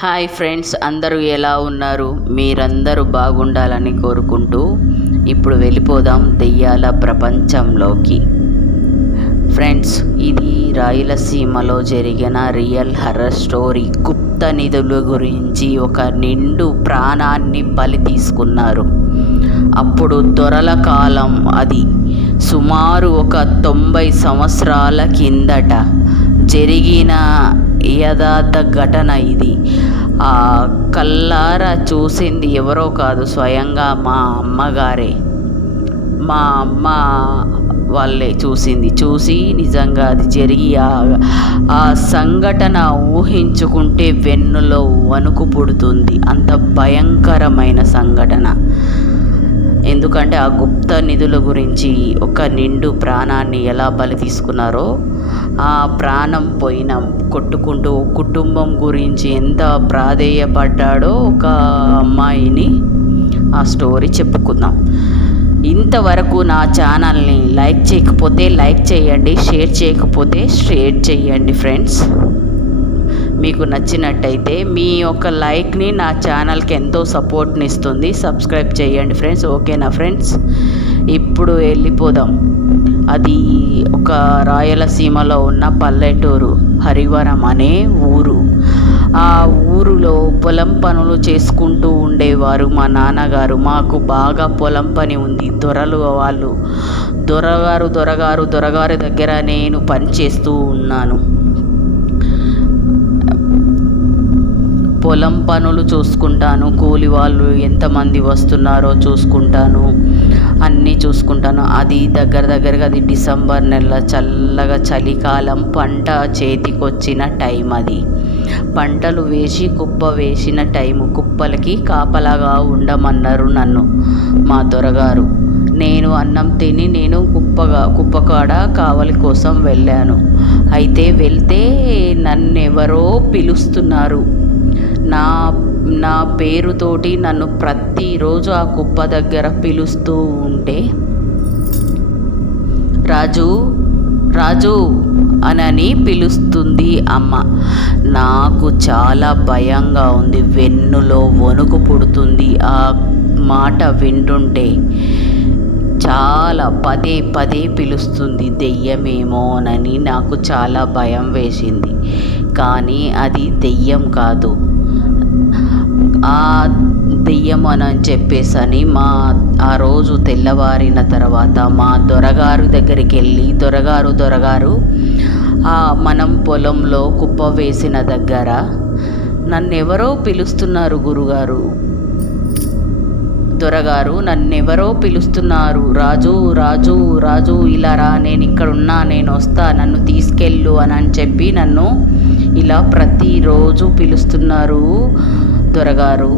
Hi friends, అందరూ ఎలా ఉన్నారు? మీరందరూ బాగుండాలని కోరుకుంటూ ఇప్పుడు వెళ్ళిపోదాం దెయ్యాల ప్రపంచంలోకి. ఫ్రెండ్స్, ఇది రాయలసీమలో జరిగిన రియల్ హర్రర్ స్టోరీ. గుప్త నిధుల గురించి ఒక నిండు ప్రాణాన్ని బలి తీసుకున్నారు. అప్పుడు దొరల కాలం అది. సుమారు ఒక 90 సంవత్సరాల కిందట జరిగిన యథార్థ ఘటన ఇది. ఆ కళ్ళారా చూసింది ఎవరో కాదు, స్వయంగా మా అమ్మగారే. మా అమ్మ వాళ్ళే చూసి నిజంగా అది జరిగి ఆ సంఘటన ఊహించుకుంటే వెన్నులో వణుకు పుడుతుంది. అంత భయంకరమైన సంఘటన. ఎందుకంటే ఆ గుప్త నిధుల గురించి ఒక నిండు ప్రాణాన్ని ఎలా బలి తీసుకున్నారో, ఆ ప్రాణం పోయిన కొట్టుకుంటూ కుటుంబం గురించి ఎంత ప్రాధేయపడ్డాడో ఒక అమ్మాయిని ఆ స్టోరీ చెప్పుకుందాం. ఇంతవరకు నా ఛానల్ని లైక్ చేయకపోతే లైక్ చేయండి, షేర్ చేయకపోతే షేర్ చేయండి. ఫ్రెండ్స్, మీకు నచ్చినట్టయితే మీ యొక్క లైక్ని నా ఛానల్కి ఎంతో సపోర్ట్ని ఇస్తుంది. సబ్స్క్రైబ్ చేయండి ఫ్రెండ్స్. ఓకేనా ఫ్రెండ్స్? ఇప్పుడు వెళ్ళిపోదాం. అది ఒక రాయలసీమలో ఉన్న పల్లెటూరు, హరివరం అనే ఊరు. ఆ ఊరులో పొలం పనులు చేసుకుంటూ ఉండేవారు మా నాన్నగారు. మాకు బాగా పొలం పని ఉంది. వాళ్ళు దొరగారు దగ్గర నేను పని చేస్తూ ఉన్నాను. పొలం పనులు చూసుకుంటాను, కూలి వాళ్ళు ఎంతమంది వస్తున్నారో చూసుకుంటాను, అన్నీ చూసుకుంటాను. అది దగ్గరగా అది డిసెంబర్ నెల, చల్లగా చలికాలం, పంట చేతికొచ్చిన టైం అది. పంటలు వేసి కుప్ప వేసిన టైము. కుప్పలకి కాపలాగా ఉండమన్నారు నన్ను మా దొరగారు. నేను అన్నం తిని నేను కుప్పకాడ కావలి కోసం వెళ్ళాను. అయితే వెళ్తే నన్నెవరో పిలుస్తున్నారు. నా పేరుతోటి నన్ను ప్రతిరోజు ఆ కుప్ప దగ్గర పిలుస్తూ ఉంటే, రాజు అనని పిలుస్తుంది అమ్మ. నాకు చాలా భయంగా ఉంది. వెన్నులో వణుకు పుడుతుంది ఆ మాట వింటుంటే. చాలా పదే పిలుస్తుంది. దెయ్యమేమోనని నాకు చాలా భయం వేసింది. కానీ అది దెయ్యం కాదు. ఆ దెయ్యం అని చెప్పేసని ఆ రోజు తెల్లవారిన తర్వాత మా దొరగారు దగ్గరికి వెళ్ళి, దొరగారు మనం పొలంలో కుప్ప వేసిన దగ్గర నన్నెవరో పిలుస్తున్నారు గురుగారు. దొరగారు నన్నెవరో పిలుస్తున్నారు. రాజు ఇలా రా, నేను ఇక్కడున్నా, నేను వస్తా, నన్ను తీసుకెళ్ళు అని చెప్పి నన్ను ఇలా ప్రతిరోజు పిలుస్తున్నారు దొరగారు.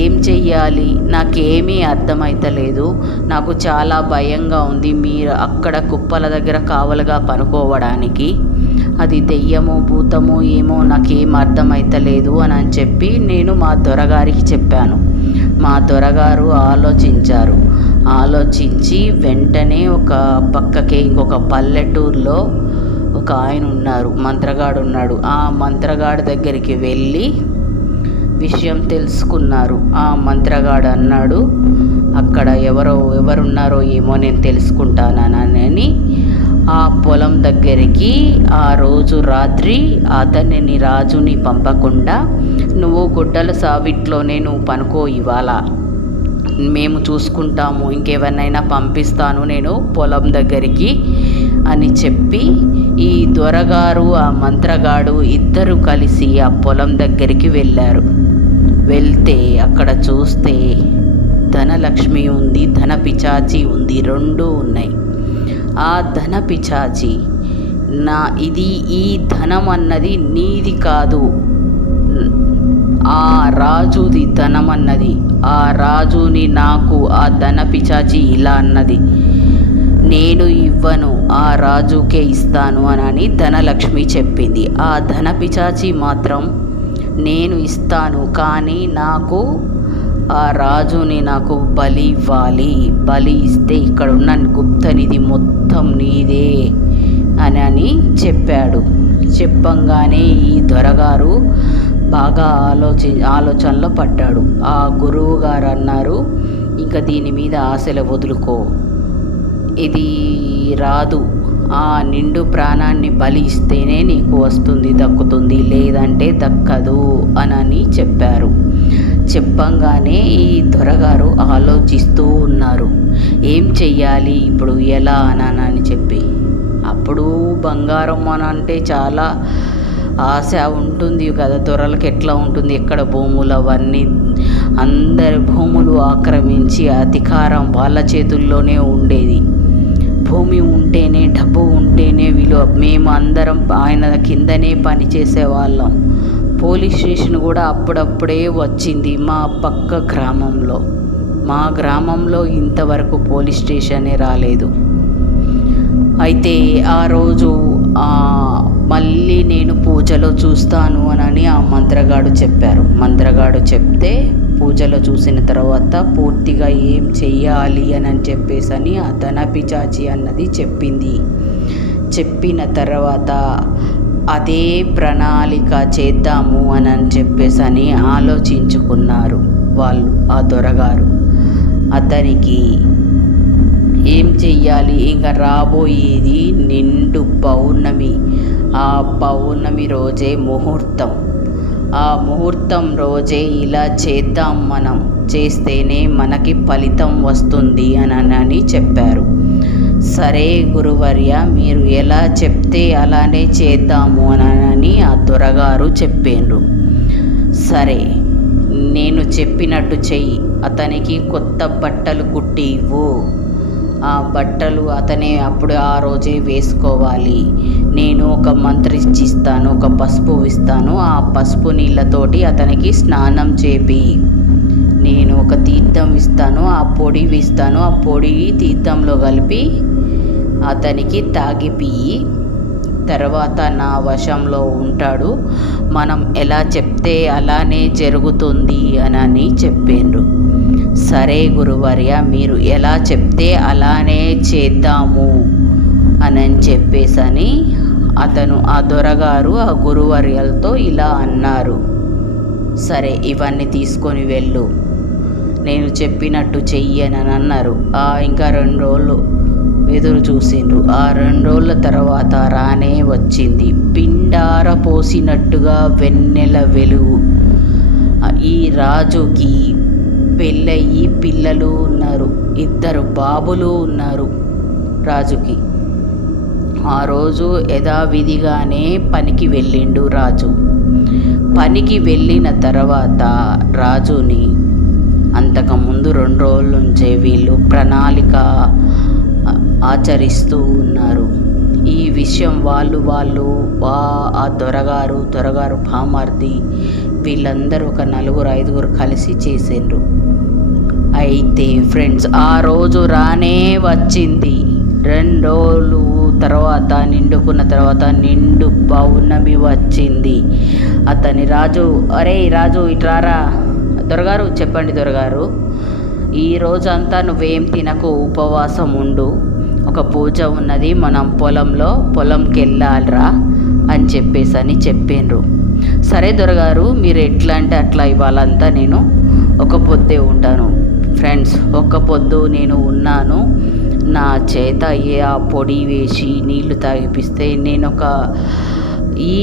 ఏం చెయ్యాలి నాకేమీ అర్థమైతలేదు. నాకు చాలా భయంగా ఉంది. మీరు అక్కడ కుప్పల దగ్గర కావలుగా పనుకోవడానికి. అది దెయ్యమో భూతమో ఏమో నాకేం అర్థమైతలేదు అని చెప్పి నేను మా దొరగారికి చెప్పాను. మా దొరగారు ఆలోచించి వెంటనే ఒక పక్కకే ఇంకొక పల్లెటూరులో ఒక ఆయన ఉన్నారు, మంత్రగాడు ఉన్నాడు. ఆ మంత్రగాడి దగ్గరికి వెళ్ళి విషయం తెలుసుకున్నారు. ఆ మంత్రగాడు అన్నాడు, అక్కడ ఎవరున్నారో ఏమో నేను తెలుసుకుంటానని ఆ పొలం దగ్గరికి ఆ రోజు రాత్రి అతనిని, రాజుని పంపకుండా, నువ్వు గుడ్డల సావిట్లోనే నువ్వు పనుకో, ఇవాళ మేము చూసుకుంటాము, ఇంకెవరినైనా పంపిస్తాను నేను పొలం దగ్గరికి అని చెప్పి ఈ దొరగారు ఆ మంత్రగాడు ఇద్దరు కలిసి ఆ పొలం దగ్గరికి వెళ్ళారు. వెళ్తే అక్కడ చూస్తే ధనలక్ష్మి ఉంది, ధన పిచాచి ఉంది, రెండూ ఉన్నాయి. ఆ ధన పిచాచి, ఈ ధనం అన్నది నీది కాదు, ఆ రాజుది ధనం అన్నది. ఆ రాజుని నాకు ఆ ధన పిచాచి ఇలా అన్నది, నేను ఇవ్వను, ఆ రాజుకే ఇస్తాను అని ధనలక్ష్మి చెప్పింది. ఆ ధన పిచాచి మాత్రం, నేను ఇస్తాను, కానీ నాకు ఆ రాజుని నాకు బలి ఇవ్వాలి, బలి ఇస్తే ఇక్కడున్న గుప్త నిధి మొత్తం నీదే అని చెప్పాడు. చెప్పంగానే ఈ దొరగారు బాగా ఆలోచనలో పడ్డాడు. ఆ గురువు గారు అన్నారు, ఇంకా దీని మీద ఆశలు వదులుకో, ఇది రాదు, ఆ నిండు ప్రాణాన్ని బలి ఇస్తేనే నీకు వస్తుంది, దక్కుతుంది, లేదంటే దక్కదు అని చెప్పారు. చెప్పంగానే ఈ దొరగారు ఆలోచిస్తూ ఉన్నారు, ఏం చెయ్యాలి ఇప్పుడు, ఎలా అని చెప్పి. అప్పుడు బంగారం అని అంటే చాలా ఆశ ఉంటుంది కదా, దొరలకు ఎట్లా ఉంటుంది, ఎక్కడ భూములు అవన్నీ అందరి భూములు ఆక్రమించి అధికారం వాళ్ళ చేతుల్లోనే ఉండేది. భూమి ఉంటేనే, డబ్బు ఉంటేనే విలువ. మేము అందరం ఆయన కిందనే పనిచేసేవాళ్ళం. పోలీస్ స్టేషన్ కూడా అప్పుడప్పుడే వచ్చింది మా పక్క గ్రామంలో. మా గ్రామంలో ఇంతవరకు పోలీస్ స్టేషనే రాలేదు. అయితే ఆ రోజు మళ్ళీ నేను పూజలో చూస్తాను అని ఆ మంత్రగాడు చెప్పారు. మంత్రగాడు చెప్తే పూజలో చూసిన తర్వాత పూర్తిగా ఏం చెయ్యాలి అని చెప్పేసి ఆ ధనపిచాచి అన్నది చెప్పింది. చెప్పిన తర్వాత అదే ప్రణాళిక చేద్దాము అని చెప్పేసి ఆలోచించుకున్నారు వాళ్ళు. ఆ దొరగారు అతనికి ఏం చెయ్యాలి, ఇంకా రాబోయేది నిండు పౌర్ణమి. ఆ పౌర్ణమి రోజే ముహూర్తం. ఆ ముహూర్తం రోజే ఇలా చేద్దాం, మనం చేస్తేనే మనకి ఫలితం వస్తుంది అని చెప్పారు. సరే గురువర్య, మీరు ఎలా చెప్తే అలానే చేద్దాము అని ఆ దొరగారు చెప్పారు. సరే, నేను చెప్పినట్టు చెయ్యి, అతనికి కొత్త బట్టలు కుట్టి ఇవ్వు. ఆ బట్టలు అతనే అప్పుడు ఆ రోజే వేసుకోవాలి. నేను ఒక మంత్రం ఇచ్చిస్తాను, ఒక పసుపు ఇస్తాను. ఆ పసుపు నీళ్ళతోటి అతనికి స్నానం చేపి, నేను ఒక తీర్థం ఇస్తాను, ఆ పొడి ఇస్తాను. ఆ పొడి తీర్థంలో కలిపి అతనికి తాగిపియి. తర్వాత నా వశంలో ఉంటాడు. మనం ఎలా చెప్తే అలానే జరుగుతుంది అని చెప్పారు. సరే గురువర్య, మీరు ఎలా చెప్తే అలానే చేద్దాము అని చెప్పేసి అతను ఆ దొరగారు ఆ గురువర్యలతో ఇలా అన్నారు. సరే, ఇవన్నీ తీసుకొని వెళ్ళు, నేను చెప్పినట్టు చెయ్యి అని అన్నారు. ఇంకా 2 రోజులు ఎదురు చూసిండ్రు. ఆ 2 రోజుల తర్వాత రానే వచ్చింది. పిండార పోసినట్టుగా వెన్నెల వెలుగు. ఈ రాజుకి పెళ్ళయి పిల్లలు ఉన్నారు, 2 బాబులు ఉన్నారు రాజుకి. ఆ రోజు యథావిధిగానే పనికి వెళ్ళిండు రాజు. పనికి వెళ్ళిన తర్వాత రాజుని అంతకుముందు 2 రోజుల నుంచే వీళ్ళు ప్రణాళిక ఆచరిస్తూ ఉన్నారు. ఈ విషయం వాళ్ళు ఆ దొరగారు భామార్ది వీళ్ళందరూ ఒక 4-5 కలిసి చేసిండ్రు. అయితే ఫ్రెండ్స్, ఆ రోజు రానే వచ్చింది. 2 రోజులు తర్వాత నిండుకున్న తర్వాత నిండు పౌర్ణమి వచ్చింది. అతని రాజు, అరే రాజు ఇట్రారా. దొరగారు, చెప్పండి దొరగారు, ఈ రోజంతా నువ్వేం తినకు, ఉపవాసం ఉండు, ఒక పూజ ఉన్నది, మనం పొలంకి వెళ్ళాలిరా అని చెప్పేసి చెప్పిండ్రు. సరే దొరగారు, మీరు ఎట్లా అంటే అట్లా ఇవాళంతా నేను ఒక పొద్దే ఉంటాను. ఫ్రెండ్స్, ఒక్క పొద్దు నేను ఉన్నాను. నా చేత ఆ పొడి వేసి నీళ్లు తాగిపిస్తే నేను ఈ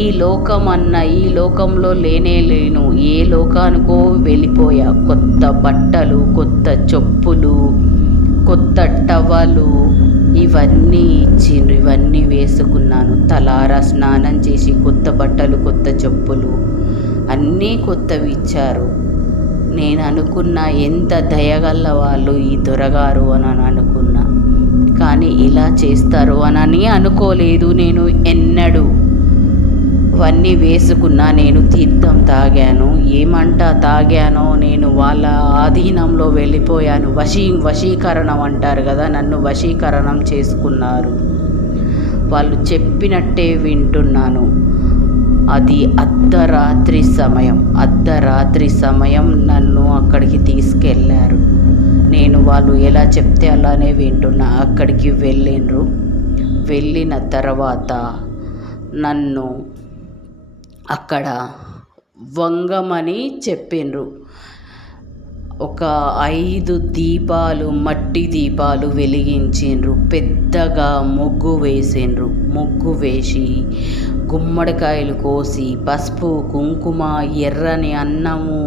లోకంలో లేను, ఏ లోకానికో వెళ్ళిపోయా. కొత్త బట్టలు, కొత్త చెప్పులు, కొత్త టవలు ఇవన్నీ ఇచ్చిండ్రు. ఇవన్నీ వేసుకున్నాను. తలారా స్నానం చేసి కొత్త బట్టలు, కొత్త చెప్పులు అన్నీ కొత్తవి ఇచ్చారు. నేను అనుకున్నా, ఎంత దయగల్ల వాళ్ళు ఈ దొరగారు అని అనుకున్నా. కానీ ఇలా చేస్తారు అని అనుకోలేదు నేను ఎన్నడూ. అవన్నీ వేసుకున్నా. నేను తీర్థం తాగాను. ఏమంటా తాగానో, నేను వాళ్ళ ఆధీనంలో వెళ్ళిపోయాను. వశీకరణం అంటారు కదా, నన్ను వశీకరణం చేసుకున్నారు. వాళ్ళు చెప్పినట్టే వింటున్నాను. అది అర్ధరాత్రి సమయం నన్ను అక్కడికి తీసుకెళ్ళారు. నేను వాళ్ళు ఎలా చెప్తే అలానే వింటున్నా. అక్కడికి వెళ్ళిన తర్వాత నన్ను అక్కడ వంగమని చెప్పిండ్రు. ఒక 5 దీపాలు, మట్టి దీపాలు వెలిగించిండ్రు. పెద్దగా ముగ్గు వేసిండ్రు. ముగ్గు వేసి గుమ్మడికాయలు కోసి పసుపు, కుంకుమ, ఎర్రని అన్నము,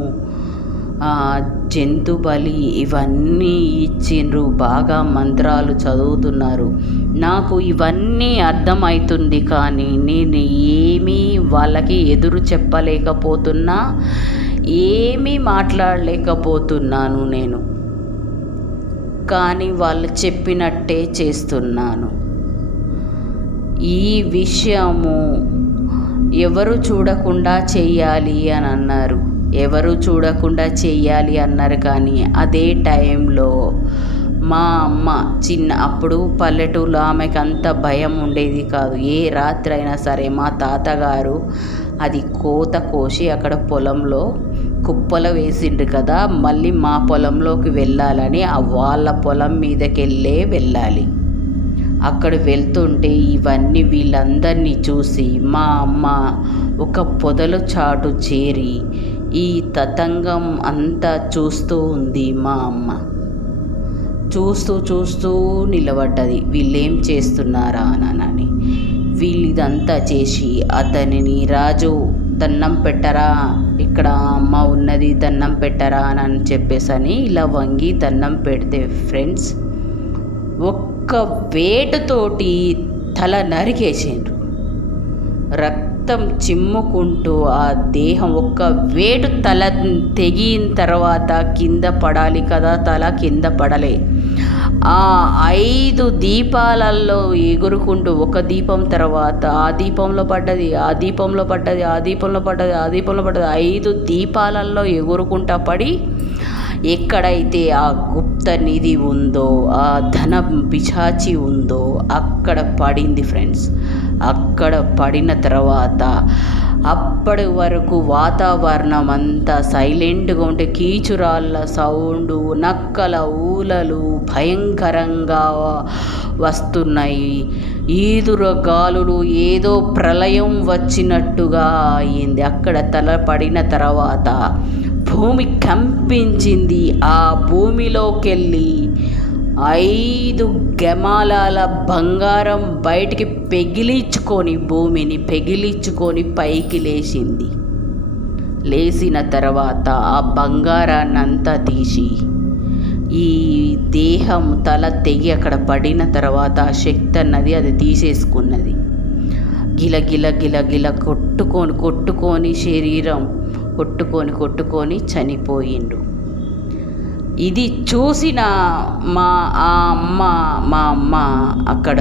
జంతు బలి ఇవన్నీ ఇచ్చిండ్రు. బాగా మంత్రాలు చదువుతున్నారు. నాకు ఇవన్నీ అర్థమవుతుంది, కానీ నేను ఏమీ వాళ్ళకి ఎదురు చెప్పలేకపోతున్నా, ఏమీ మాట్లాడలేకపోతున్నాను నేను. కానీ వాళ్ళు చెప్పినట్టే చేస్తున్నాను. ఈ విషయము ఎవరు చూడకుండా చెయ్యాలి అని అన్నారు. ఎవరు చూడకుండా చెయ్యాలి అన్నారు. కానీ అదే టైంలో మా అమ్మ అప్పుడు పల్లెటూరులో ఆమెకు అంత భయం ఉండేది కాదు. ఏ రాత్రి అయినా సరే మా తాతగారు అది కోత కోసి అక్కడ పొలంలో కుప్పలు వేసిండ్రు కదా, మళ్ళీ మా పొలంలోకి వెళ్ళాలని వాళ్ళ పొలం మీదకి వెళ్ళాలి. అక్కడ వెళ్తుంటే ఇవన్నీ వీళ్ళందరినీ చూసి మా అమ్మ ఒక పొదల చాటు చేరి ఈ తతంగం అంతా చూస్తూ ఉంది. మా అమ్మ చూస్తూ నిలబడ్డది, వీళ్ళేం చేస్తున్నారా అని. వీళ్ళు ఇదంతా చేసి అతనిని, రాజు దన్నం పెట్టరా, ఇక్కడ అమ్మ ఉన్నది దన్నం పెట్టరా అని చెప్పేసని ఇలా వంగి దన్నం పెడితే ఫ్రెండ్స్, ఒక్క వేటుతోటి తల నరికేసిండ్రు. రక్తం చిమ్ముకుంటూ ఆ దేహం ఒక్క వేటు తల తెగిన తర్వాత కింద పడాలి కదా, తల కింద పడలే. ఆ 5 దీపాలలో ఎగురుకుంటూ ఒక దీపం తర్వాత ఆ దీపంలో పడ్డది, ఆ దీపంలో పడ్డది, ఆ దీపంలో పడ్డది, ఆ దీపంలో పడ్డది. 5 దీపాలలో ఎగురుకుంటా పడి ఎక్కడైతే ఆ గుప్త నిధి ఉందో, ఆ ధన పిశాచి ఉందో అక్కడ పడింది ఫ్రెండ్స్. అక్కడ పడిన తర్వాత అప్పటి వరకు వాతావరణం అంతా సైలెంట్గా ఉంటే కీచురాళ్ళ సౌండు, నక్కల ఊలలు భయంకరంగా వస్తున్నాయి. ఈదురుగాలులు, ఏదో ప్రళయం వచ్చినట్టుగా అయింది. అక్కడ తల పడిన తర్వాత భూమి కంపించింది. ఆ భూమిలోకెళ్ళి 5 గమాలాల బంగారం బయటికి భూమిని పెగిలించుకొని పైకి లేచింది. లేచిన తర్వాత ఆ బంగారాన్ని అంతా తీసి ఈ దేహం తల తెగి అక్కడ పడిన తర్వాత ఆ శక్తి అన్నది అది తీసేసుకున్నది. గిల కొట్టుకొని శరీరం కొట్టుకొని చనిపోయిండు. ఇది చూసిన మా అమ్మ అక్కడ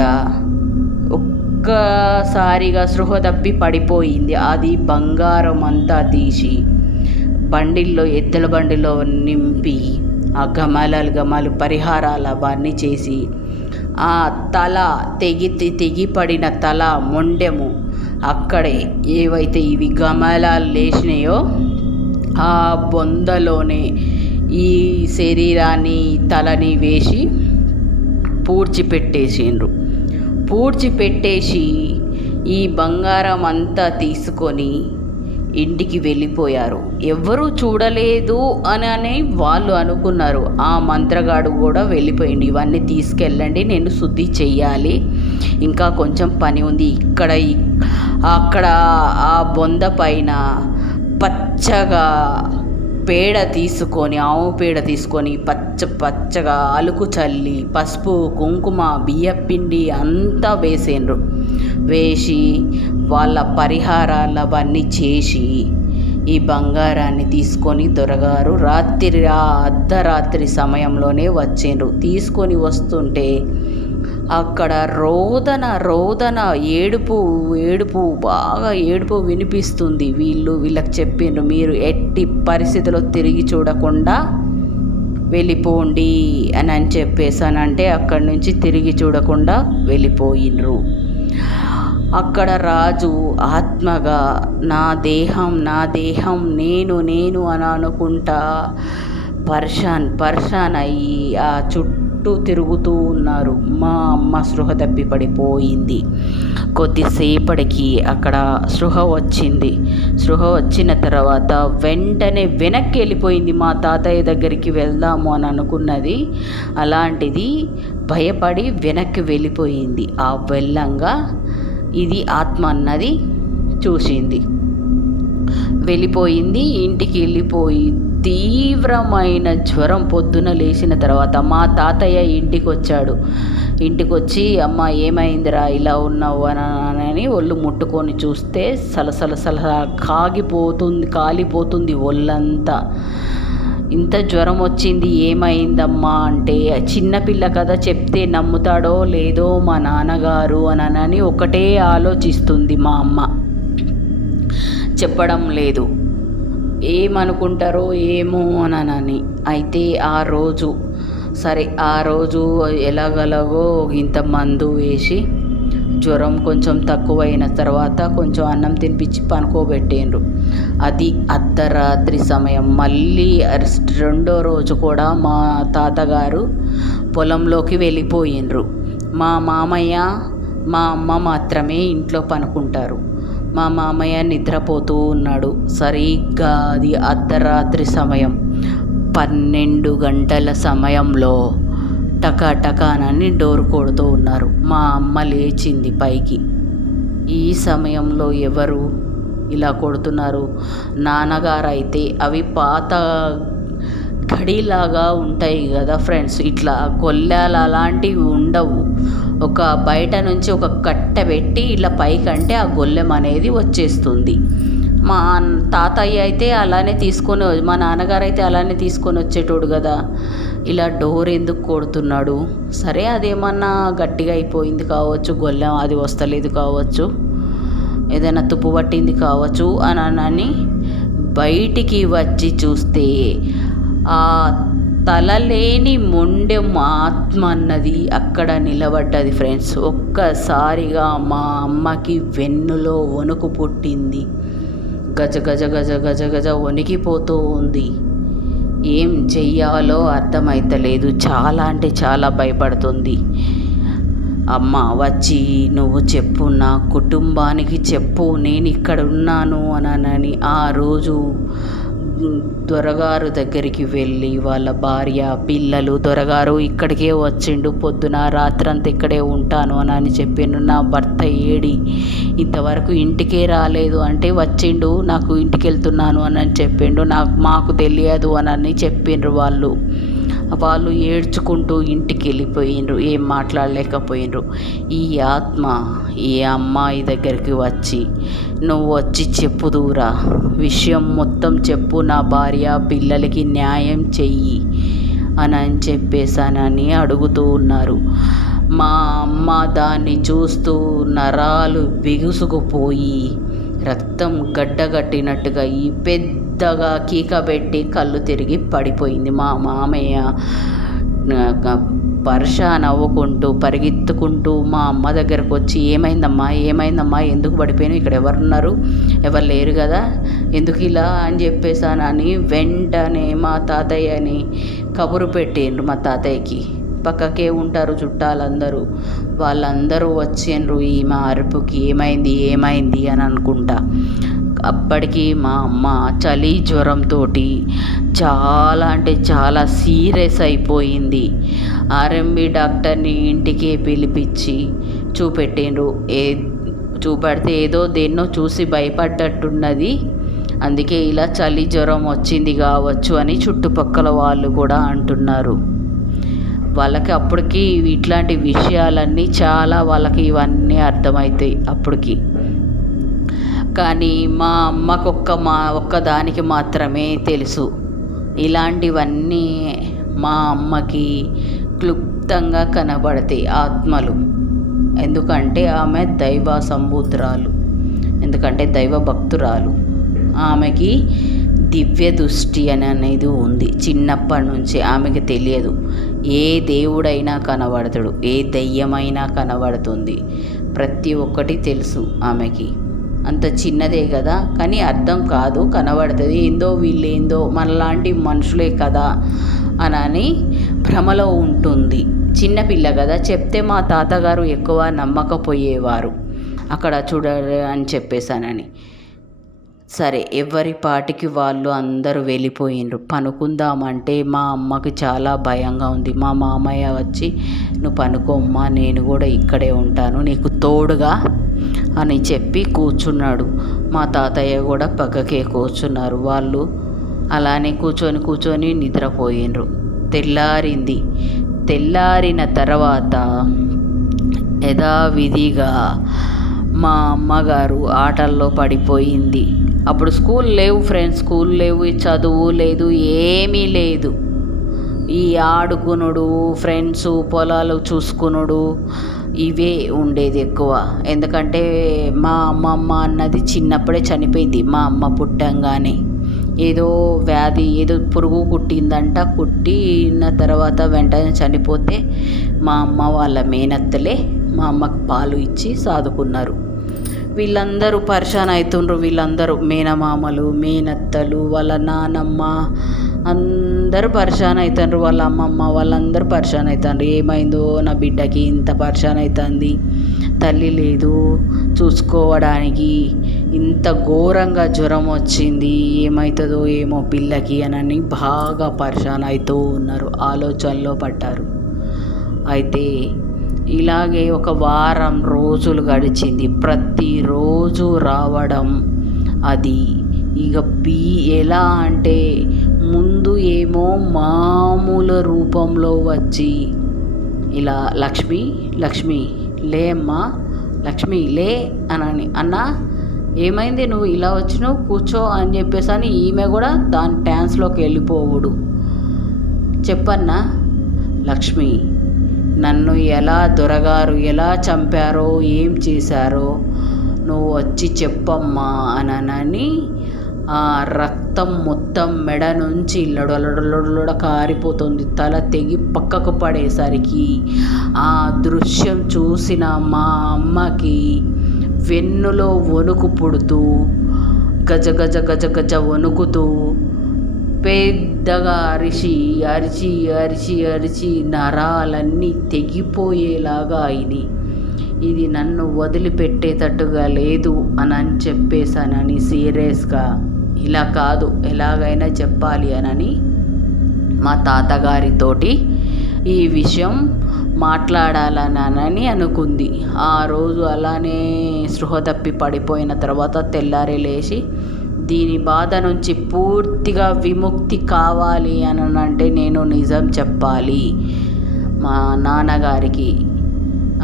ఒక్కసారిగా స్పృహ తప్పి పడిపోయింది. అది బంగారం అంతా తీసి ఎద్దుల బండిలో నింపి ఆ గమాలు పరిహారాలు అవన్నీ చేసి ఆ తల తెగి పడిన తల మొండెము అక్కడే ఏవైతే ఇవి గమాలాలు లేచినాయో ఆ బొందలోనే ఈ శరీరాన్ని, తలని వేసి పూడ్చిపెట్టేసి ఈ బంగారం అంతా తీసుకొని ఇంటికి వెళ్ళిపోయారు. ఎవ్వరూ చూడలేదు అని వాళ్ళు అనుకున్నారు. ఆ మంత్రగాడు కూడా వెళ్ళిపోయింది. ఇవన్నీ తీసుకెళ్ళండి, నేను శుద్ధి చెయ్యాలి, ఇంకా కొంచెం పని ఉంది. అక్కడ ఆ బొంద పైన పచ్చగా ఆవు పేడ తీసుకొని పచ్చగా అలుకు చల్లి పసుపు, కుంకుమ, బియ్యపిండి అంతా వేసి వాళ్ళ పరిహారాలు అవన్నీ చేసి ఈ బంగారాన్ని తీసుకొని దొరగారు అర్ధరాత్రి సమయంలోనే వచ్చిండ్రు. తీసుకొని వస్తుంటే అక్కడ రోదన ఏడుపు బాగా ఏడుపు వినిపిస్తుంది. వీళ్ళకి చెప్పిండ్రు, మీరు ఎట్టి పరిస్థితిలో తిరిగి చూడకుండా వెళ్ళిపోండి అని చెప్పేసానంటే అక్కడి నుంచి తిరిగి చూడకుండా వెళ్ళిపోయిండ్రు. అక్కడ రాజు ఆత్మగా నా దేహం నేను అని అనుకుంటా పర్షాన్ అయ్యి ఆ చుట్టూ తిరుగుతూ ఉన్నారు. మా అమ్మ స్పృహ తప్పి పడిపోయింది. కొద్దిసేపటికి అక్కడ స్పృహ వచ్చింది. స్పృహ వచ్చిన తర్వాత వెంటనే వెనక్కి వెళ్ళిపోయింది. మా తాతయ్య దగ్గరికి వెళ్దాము అని అనుకున్నది, అలాంటిది భయపడి వెనక్కి వెళ్ళిపోయింది. ఆ వెళ్ళంగా ఇది ఆత్మ అన్నది చూసింది, వెళ్ళిపోయింది. ఇంటికి వెళ్ళిపోయి తీవ్రమైన జ్వరం పొద్దున లేచిన తర్వాత మా తాతయ్య ఇంటికి వచ్చాడు. ఇంటికి వచ్చి, అమ్మ ఏమైందిరా ఇలా ఉన్నావు అని ఒళ్ళు ముట్టుకొని చూస్తే సలసల కాలిపోతుంది ఒళ్ళంతా. ఇంత జ్వరం వచ్చింది, ఏమైందమ్మా అంటే, చిన్నపిల్ల కదా చెప్తే నమ్ముతాడో లేదో మా నాన్నగారు అని ఒకటే ఆలోచిస్తుంది మా అమ్మ. చెప్పడం లేదు, ఏమనుకుంటారో ఏమో అని. అయితే ఆ రోజు ఎలాగలాగో ఇంత మందు వేసి జ్వరం కొంచెం తక్కువైన తర్వాత కొంచెం అన్నం తినిపించి పనుకోబెట్టిండ్రు. అది అర్ధరాత్రి సమయం. మళ్ళీ రెండో రోజు కూడా మా తాతగారు పొలంలోకి వెళ్ళిపోయిండ్రు. మా మామయ్య మా అమ్మ మాత్రమే ఇంట్లో పనుకుంటారు. మా మామయ్య నిద్రపోతూ ఉన్నాడు. సరిగ్గా అది అర్ధరాత్రి సమయం, 12 గంటల సమయంలో టకాటకానని డోర్ కొడుతూ ఉన్నారు. మా అమ్మ లేచింది పైకి. ఈ సమయంలో ఎవరు ఇలా కొడుతున్నారు? నాన్నగారు అయితే అవి పాత గడిలాగా ఉంటాయి కదా ఫ్రెండ్స్, ఇట్లా గొల్లాలు అలాంటివి ఉండవు. ఒక బయట నుంచి ఒక కట్టె పెట్టి ఇలా పైకంటే ఆ గొల్లెం అనేది వచ్చేస్తుంది. మా తాతయ్య అయితే అలానే మా నాన్నగారు అయితే అలానే తీసుకొని వచ్చేటోడు కదా. ఇలా డోర్ ఎందుకు కొడుతున్నాడు? సరే, అదేమన్నా గట్టిగా అయిపోయింది కావచ్చు, గొల్లెం అది వస్తలేదు కావచ్చు, ఏదైనా తుప్పు పట్టింది కావచ్చు అని బయటికి వచ్చి చూస్తే ఆ తలలేని మొండెం ఆత్మ అన్నది అక్కడ నిలబడ్డది ఫ్రెండ్స్. ఒక్కసారిగా మా అమ్మకి వెన్నులో వణుకు పుట్టింది. గజ గజ గజ గజ గజ వణికిపోతూ ఉంది. ఏం చెయ్యాలో అర్థమైతలేదు. చాలా అంటే చాలా భయపడుతుంది. అమ్మ వచ్చి, నువ్వు చెప్పు, నా కుటుంబానికి చెప్పు, నేను ఇక్కడ ఉన్నాను అని ఆ రోజు దొరగారు దగ్గరికి వెళ్ళి వాళ్ళ భార్య పిల్లలు, దొరగారు ఇక్కడికే వచ్చిండు, పొద్దున రాత్రంతా ఇక్కడే ఉంటాను అని చెప్పిండు. నా భర్త ఏడి, ఇంతవరకు ఇంటికే రాలేదు అంటే, వచ్చిండు నాకు ఇంటికి వెళ్తున్నాను అని చెప్పిండు, మాకు తెలియదు అని చెప్పిండ్రు వాళ్ళు ఏడ్చుకుంటూ ఇంటికి వెళ్ళిపోయిండ్రు, ఏం మాట్లాడలేకపోయిండ్రు. ఈ ఆత్మ ఈ అమ్మాయి దగ్గరికి వచ్చి, నువ్వు వచ్చి చెప్పుదురా, విషయం మొత్తం చెప్పు, నా భార్య పిల్లలకి న్యాయం చెయ్యి అని చెప్పేశానని అడుగుతూ ఉన్నారు. మా అమ్మ దాన్ని చూస్తూ నరాలు బిగుసుకుపోయి రక్తం గడ్డగట్టినట్టుగా ఈ పెద్దగా కీకబెట్టి కళ్ళు తిరిగి పడిపోయింది. మా మామయ్య పర్షా నవ్వుకుంటూ పరిగెత్తుకుంటూ మా అమ్మ దగ్గరకు వచ్చి, ఏమైందమ్మా, ఎందుకు పడిపోయాను, ఇక్కడ ఎవరున్నారు, ఎవరు లేరు కదా, ఎందుకు ఇలా అని చెప్పేసానని వెంటనే మా తాతయ్యని కబురు పెట్టిండ్రు. మా తాతయ్యకి పక్కకే ఉంటారు చుట్టాలందరూ, వాళ్ళందరూ వచ్చిండ్రు మా అరుపుకి. ఏమైంది అని అనుకుంటా. అప్పటికి మా అమ్మ చలి జ్వరంతో చాలా అంటే చాలా సీరియస్ అయిపోయింది. ఆర్ఎంబి డాక్టర్ని ఇంటికి పిలిపించి చూపెట్టిండ్రు. చూపెడితే ఏదో దేన్నో చూసి భయపడ్డట్టున్నది, అందుకే ఇలా చలి జ్వరం వచ్చింది కావచ్చు అని చుట్టుపక్కల వాళ్ళు కూడా అంటున్నారు. వాళ్ళకి అప్పటికి ఇట్లాంటి విషయాలన్నీ చాలా వాళ్ళకి ఇవన్నీ అర్థమవుతాయి అప్పటికి. కానీ మా అమ్మకు ఒక్కదానికి మాత్రమే తెలుసు, ఇలాంటివన్నీ మా అమ్మకి క్లుప్తంగా కనబడతాయి ఆత్మలు. ఎందుకంటే ఆమె దైవ సంబూతురాలు, ఎందుకంటే దైవ భక్తురాలు. ఆమెకి దివ్య దృష్టి అనేది ఉంది. చిన్నప్పటి నుంచి ఆమెకి తెలియదు, ఏ దేవుడైనా కనబడతాడు, ఏ దెయ్యమైనా కనబడుతుంది, ప్రతి ఒక్కటి తెలుసు ఆమెకి. అంత చిన్నదే కదా, కానీ అర్థం కాదు, కనబడుతుంది. వీళ్ళేందో మనలాంటి మనుషులే కదా అని భ్రమలో ఉంటుంది. చిన్నపిల్ల కదా, చెప్తే మా తాతగారు ఎక్కువ నమ్మకపోయేవారు. అక్కడ చూడాలి అని చెప్పేశానని. సరే ఎవరి పాటికి వాళ్ళు అందరూ వెళ్ళిపోయిండ్రు. పనుకుందామంటే మా అమ్మకి చాలా భయంగా ఉంది. మా మామయ్య వచ్చి నువ్వు పనుకోమ్మా, నేను కూడా ఇక్కడే ఉంటాను నీకు తోడుగా అని చెప్పి కూర్చున్నాడు. మా తాతయ్య కూడా పక్కకే కూర్చున్నారు. వాళ్ళు అలానే కూర్చొని నిద్రపోయిండ్రు. తెల్లారింది. తెల్లారిన తర్వాత యథావిధిగా మా అమ్మగారు ఆటల్లో పడిపోయింది. అప్పుడు స్కూల్ లేవు ఫ్రెండ్స్, స్కూల్ లేవు, చదువు లేదు, ఏమీ లేదు. ఈ ఆడుకునుడు, ఫ్రెండ్స్, పొలాలు చూసుకునుడు ఇవే ఉండేది ఎక్కువ. ఎందుకంటే మా అమ్మమ్మ అన్నది చిన్నప్పుడే చనిపోయింది. మా అమ్మ పుట్టంగానే ఏదో వ్యాధి, ఏదో పురుగు కుట్టిందంట. కుట్టిన తర్వాత వెంటనే చనిపోతే మా అమ్మ వాళ్ళ మేనత్తలే మా అమ్మకు పాలు ఇచ్చి సాదుకున్నారు. వీళ్ళందరూ పరిశాన్ అవుతుండ్రు. వీళ్ళందరూ మేనమామలు, మేనత్తలు, వాళ్ళ నానమ్మ అందరూ పరిశాన్ అవుతుండ్రు. వాళ్ళ అమ్మమ్మ వాళ్ళందరూ పరిశాన్ అవుతాండ్రు. ఏమైందో నా బిడ్డకి ఇంత పరిశాన్ అవుతుంది, తల్లి లేదు చూసుకోవడానికి, ఇంత ఘోరంగా జ్వరం వచ్చింది, ఏమవుతుందో ఏమో పిల్లకి అని బాగా పరిశాన్ అవుతూ ఉన్నారు. ఆలోచనలో పడ్డారు. అయితే ఇలాగే ఒక వారం రోజులు గడిచింది. ప్రతిరోజు రావడం. అది ఇక ఎలా అంటే ముందు ఏమో మామూలు రూపంలో వచ్చి ఇలా లక్ష్మి లే అమ్మా, లక్ష్మి లే అనని, అన్న ఏమైంది నువ్వు ఇలా వచ్చినావు, కూర్చో అని చెప్పేసి అని ఈమె కూడా దాని డ్యాన్స్లోకి వెళ్ళిపోవుడు. చెప్పన్నా లక్ష్మి, నన్ను ఎలా దొరగారు ఎలా చంపారో ఏం చేశారో నువ్వు వచ్చి చెప్పమ్మా అనని ఆ రక్తం మొత్తం మెడ నుంచి లొడలొడ కారిపోతుంది. తల తెగి పక్కకు పడేసరికి ఆ దృశ్యం చూసిన మా అమ్మకి వెన్నులో వణుకు పుడుతూ గజ గజ గజ గజ వణుకుతూ పెద్దగా అరిచి నరాలన్నీ తెగిపోయేలాగా అయింది. ఇది నన్ను వదిలిపెట్టేటట్టుగా లేదు అని చెప్పేశానని సీరియస్గా, ఇలా కాదు ఎలాగైనా చెప్పాలి అని మా తాతగారితోటి ఈ విషయం మాట్లాడాలని అనుకుంది. ఆ రోజు అలానే స్పృహ తప్పి పడిపోయిన తర్వాత తెల్లారి లేచి దీని బాధ నుంచి పూర్తిగా విముక్తి కావాలి అంటే నేను నిజం చెప్పాలి మా నాన్నగారికి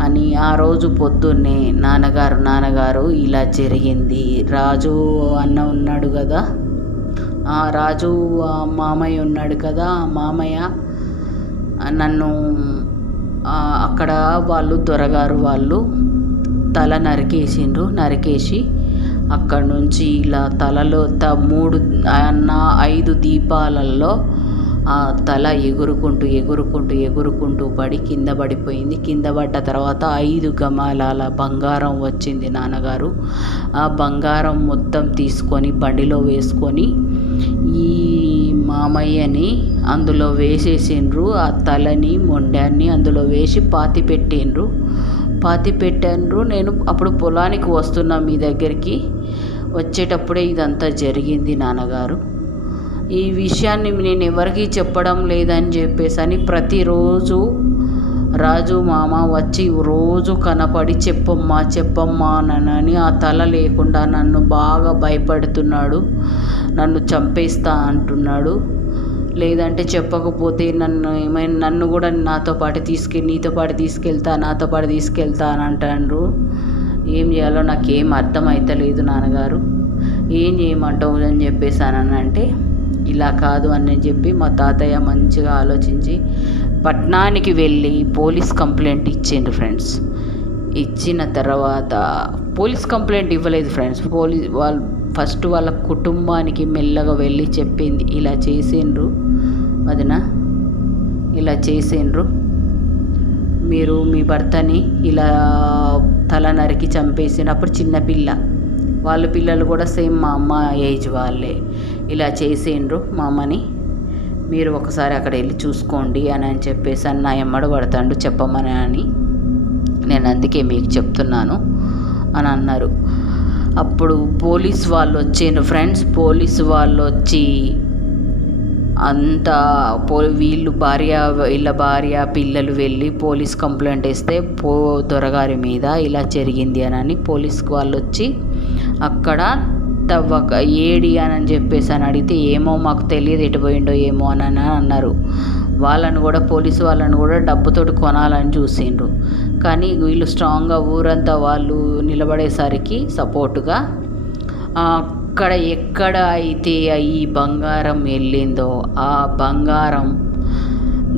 అని ఆ రోజు పొద్దున్నే నాన్నగారు ఇలా జరిగింది. రాజు అన్న ఉన్నాడు కదా, ఆ రాజు మామయ్య ఉన్నాడు కదా, మామయ్య నన్ను అక్కడ వాళ్ళు దొరగారు వాళ్ళు తల నరికేసి అక్కడ నుంచి ఇలా తలలో 5 దీపాలలో ఆ తల ఎగురుకుంటూ పడి కింద పడిపోయింది. కింద పడ్డ తర్వాత 5 గమాలాల బంగారం వచ్చింది. నాన్నగారు ఆ బంగారం మొత్తం తీసుకొని బండిలో వేసుకొని ఈ మామయ్యని అందులో వేసేసిండ్రు. ఆ తలని మొండాన్ని అందులో వేసి పాతి పెట్టాను. నేను అప్పుడు పొలానికి వస్తున్నా మీ దగ్గరికి, వచ్చేటప్పుడే ఇదంతా జరిగింది నాన్నగారు. ఈ విషయాన్ని నేను ఎవరికీ చెప్పడం లేదని చెప్పేసి ప్రతిరోజు రాజు మామ వచ్చి రోజు కనపడి చెప్పమ్మా అని ఆ తల లేకుండా నన్ను బాగా భయపడుతున్నాడు. నన్ను చంపేస్తా అంటున్నాడు. లేదంటే చెప్పకపోతే నన్ను కూడా నాతో పాటు తీసుకెళ్తా అని అంటాడు. ఏం చేయాలో నాకేం అర్థమవుతలేదు నాన్నగారు, ఏం చేయమంటావు అని చెప్పేసానంటే ఇలా కాదు అని చెప్పి మా తాతయ్య మంచిగా ఆలోచించి పట్టణానికి వెళ్ళి పోలీస్ కంప్లైంట్ ఇచ్చిండ్రు ఫ్రెండ్స్. ఇచ్చిన తర్వాత పోలీస్ కంప్లైంట్ ఇవ్వలేదు ఫ్రెండ్స్. వాళ్ళు ఫస్ట్ వాళ్ళ కుటుంబానికి మెల్లగా వెళ్ళి చెప్పింది, ఇలా చేసిండ్రు వదిన, ఇలా చేసిండ్రు, మీరు మీ భర్తని ఇలా తల నరికి చంపేసినప్పుడు చిన్నపిల్ల, వాళ్ళ పిల్లలు కూడా సేమ్ మా అమ్మ ఏజ్ వాళ్ళే, ఇలా చేసిండ్రు మా అమ్మని, మీరు ఒకసారి అక్కడ వెళ్ళి చూసుకోండి అని చెప్పేసి నా ఎమ్మడ పడతాడు చెప్పమని అని నేను అందుకే మీకు చెప్తున్నాను అని అన్నారు. అప్పుడు పోలీస్ వాళ్ళు వచ్చిండ్రు ఫ్రెండ్స్. పోలీసు వాళ్ళు వచ్చి అంతా వీళ్ళ భార్య పిల్లలు వెళ్ళి పోలీస్ కంప్లైంట్ ఇస్తే దొరగారి మీద ఇలా జరిగింది అని పోలీస్ వాళ్ళు వచ్చి అక్కడ ఏడి అని చెప్పేసి అని అడిగితే ఏమో మాకు తెలియదు, ఎటు పోయిండో ఏమో అని అన్నారు. వాళ్ళను కూడా పోలీసు వాళ్ళను కూడా డబ్బుతోటి కొనాలని చూసిండ్రు. కానీ వీళ్ళు స్ట్రాంగ్గా ఊరంతా వాళ్ళు నిలబడేసరికి సపోర్టుగా అక్కడ ఎక్కడ అయితే ఈ బంగారం వెళ్ళిందో ఆ బంగారం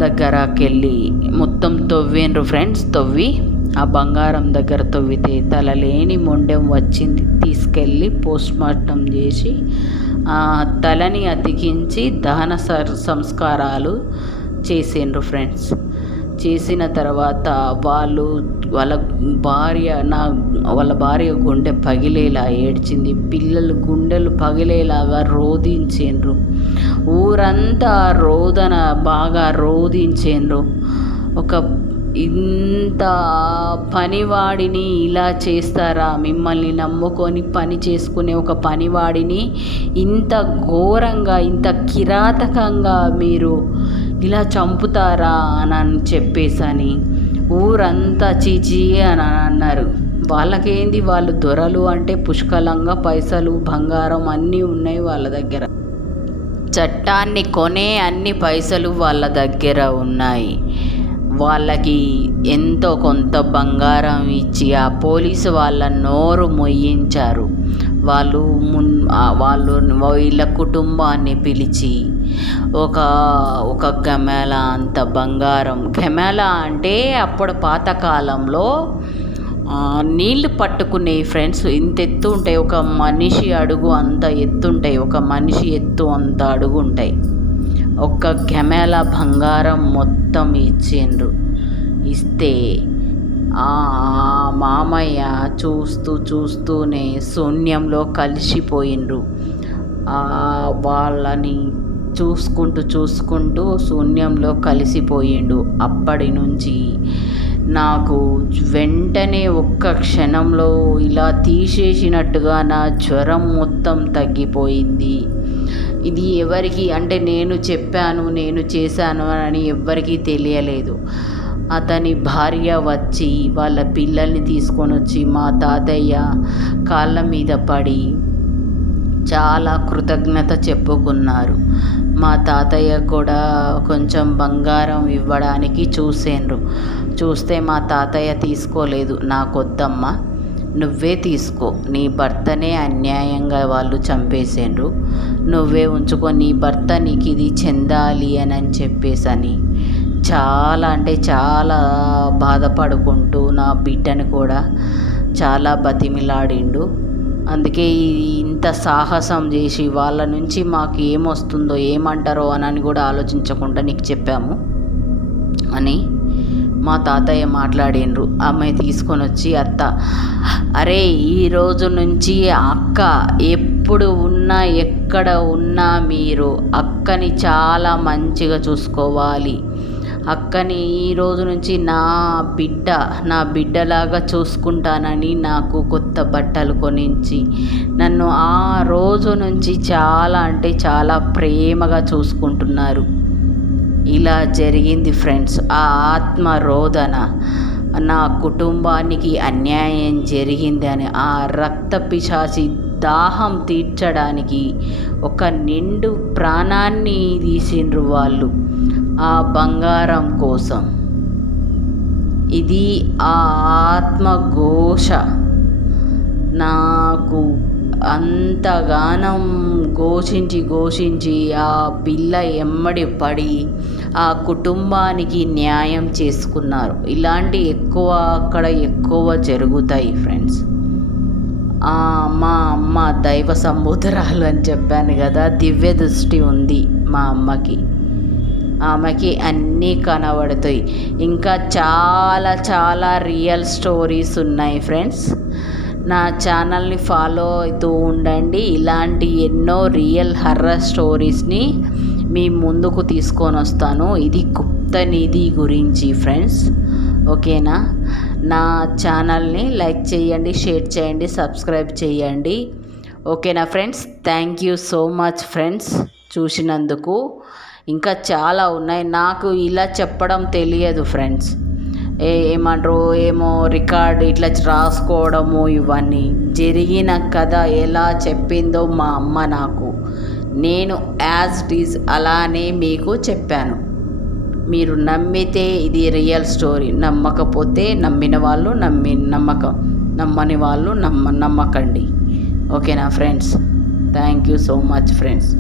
దగ్గరకి వెళ్ళి మొత్తం తవ్విండ్రు ఫ్రెండ్స్. తవ్వి ఆ బంగారం దగ్గర తవ్వితే తలలేని మొండెం వచ్చింది. తీసుకెళ్ళి పోస్ట్మార్టం చేసి ఆ తలని అతికించి దహన సంస్కారాలు చేసిండ్రు ఫ్రెండ్స్. చేసిన తర్వాత వాళ్ళ భార్య గుండె పగిలేలా ఏడ్చింది. పిల్లలు గుండెలు పగిలేలాగా రోదించిండ్రు. ఊరంతా బాగా రోదించిండ్రు. ఇంత పనివాడిని ఇలా చేస్తారా? మిమ్మల్ని నమ్ముకొని పని చేసుకునే ఒక పనివాడిని ఇంత ఘోరంగా ఇంత కిరాతకంగా మీరు ఇలా చంపుతారా అని చెప్పేసని ఊరంతా చీచీ అని అన్నారు. వాళ్ళకేంది, వాళ్ళు దొరలు అంటే పుష్కలంగా పైసలు బంగారం అన్నీ ఉన్నాయి వాళ్ళ దగ్గర. చట్టాన్ని కొనే అన్ని పైసలు వాళ్ళ దగ్గర ఉన్నాయి. వాళ్ళకి ఎంతో కొంత బంగారం ఇచ్చి ఆ పోలీసు వాళ్ళ నోరు మొయ్యించారు. వాళ్ళు వీళ్ళ కుటుంబాన్ని పిలిచి ఒక గమేళ అంత బంగారం. గమేళ అంటే అప్పుడు పాతకాలంలో నీళ్లు పట్టుకునే ఫ్రెండ్స్ ఇంత ఎత్తు ఉంటాయి. ఒక మనిషి అడుగు అంత ఎత్తుంటాయి. ఒక మనిషి ఎత్తు అంత అడుగు ఉంటాయి. ఒక్క గమేళ బంగారం మొత్తం ఇచ్చిండ్రు. ఇస్తే ఆ మామయ్య చూస్తూనే శూన్యంలో కలిసిపోయిండ్రు. వాళ్ళని చూసుకుంటూ శూన్యంలో కలిసిపోయిండు. అప్పటి నుంచి నాకు వెంటనే ఒక్క క్షణంలో ఇలా తీసేసినట్టుగా నా జ్వరం మొత్తం తగ్గిపోయింది. ఇది ఎవరికి అంటే నేను చెప్పాను, నేను చేశాను అని ఎవ్వరికీ తెలియలేదు. అతని భార్య వచ్చి వాళ్ళ పిల్లల్ని తీసుకొని వచ్చి మా తాతయ్య కాళ్ళ మీద పడి చాలా కృతజ్ఞత చెప్పుకున్నారు. మా తాతయ్య కూడా కొంచెం బంగారం ఇవ్వడానికి చూస్తే మా తాతయ్య తీసుకోలేదు. నాకొద్దమ్మా, నువ్వే తీసుకో, నీ భర్తనే అన్యాయంగా వాళ్ళు చంపేసిండ్రు, నువ్వే ఉంచుకో, నీ భర్త నీకు ఇది చెందాలి అని చెప్పేసని చాలా అంటే చాలా బాధపడుకుంటూ నా బిడ్డను కూడా చాలా బతిమిలాడిండు. అందుకే ఇంత సాహసం చేసి వాళ్ళ నుంచి మాకు ఏమొస్తుందో ఏమంటారో అని కూడా ఆలోచించకుండా నీకు చెప్పాము అని మా తాతయ్య మాట్లాడిండ్రు. అమ్మాయి తీసుకొని వచ్చి అత్త, అరే ఈ రోజు నుంచి అక్క ఎప్పుడు ఉన్నా ఎక్కడ ఉన్నా మీరు అక్కని చాలా మంచిగా చూసుకోవాలి. అక్కని ఈ రోజు నుంచి నా బిడ్డలాగా చూసుకుంటానని నాకు కొత్త బట్టలు కొనించి నన్ను ఆ రోజు నుంచి చాలా అంటే చాలా ప్రేమగా చూసుకుంటున్నారు. ఇలా జరిగింది ఫ్రెండ్స్. ఆ ఆత్మరోదన, నా కుటుంబానికి అన్యాయం జరిగిందని ఆ రక్త పిశాచి దాహం తీర్చడానికి ఒక నిండు ప్రాణాన్ని తీసిండ్రు వాళ్ళు ఆ బంగారం కోసం. ఇది ఆ ఆత్మఘోష నాకు అంతగానం ఘోషించి ఆ పిల్ల ఎమ్మడి పడి ఆ కుటుంబానికి న్యాయం చేసుకున్నారు. ఇలాంటి అక్కడ ఎక్కువ జరుగుతాయి ఫ్రెండ్స్. మా అమ్మ దైవ సంబోధరాలు అని చెప్పాను కదా, దివ్య దృష్టి ఉంది మా అమ్మకి. ఆమెకి అన్నీ కనబడతాయి. ఇంకా చాలా చాలా రియల్ స్టోరీస్ ఉన్నాయి ఫ్రెండ్స్. నా ఛానల్ని ఫాలో అవుతూ ఉండండి. ఇలాంటి ఎన్నో రియల్ హర్రర్ స్టోరీస్ని మీ ముందుకు తీసుకొని వస్తాను. ఇది గుప్త నిధి గురించి ఫ్రెండ్స్, ఓకేనా? నా ఛానల్ని లైక్ చేయండి, షేర్ చేయండి, సబ్స్క్రైబ్ చేయండి. ఓకేనా friends? Thank you so much friends చూసినందుకు. ఇంకా చాలా ఉన్నాయి, నాకు ఇలా చెప్పడం తెలియదు ఫ్రెండ్స్. ఏమంటారు ఏమో రికార్డ్ ఇట్లా రాసుకోవడము, ఇవన్నీ జరిగిన కథ ఎలా చెప్పిందో మా అమ్మ నాకు, నేను యాజ్ ఇట్ ఈజ్ అలానే మీకు చెప్పాను. మీరు నమ్మితే ఇది రియల్ స్టోరీ, నమ్మకపోతే నమ్మిన వాళ్ళు నమ్మని వాళ్ళు నమ్మకండి. ఓకేనా friends? Thank you so much friends.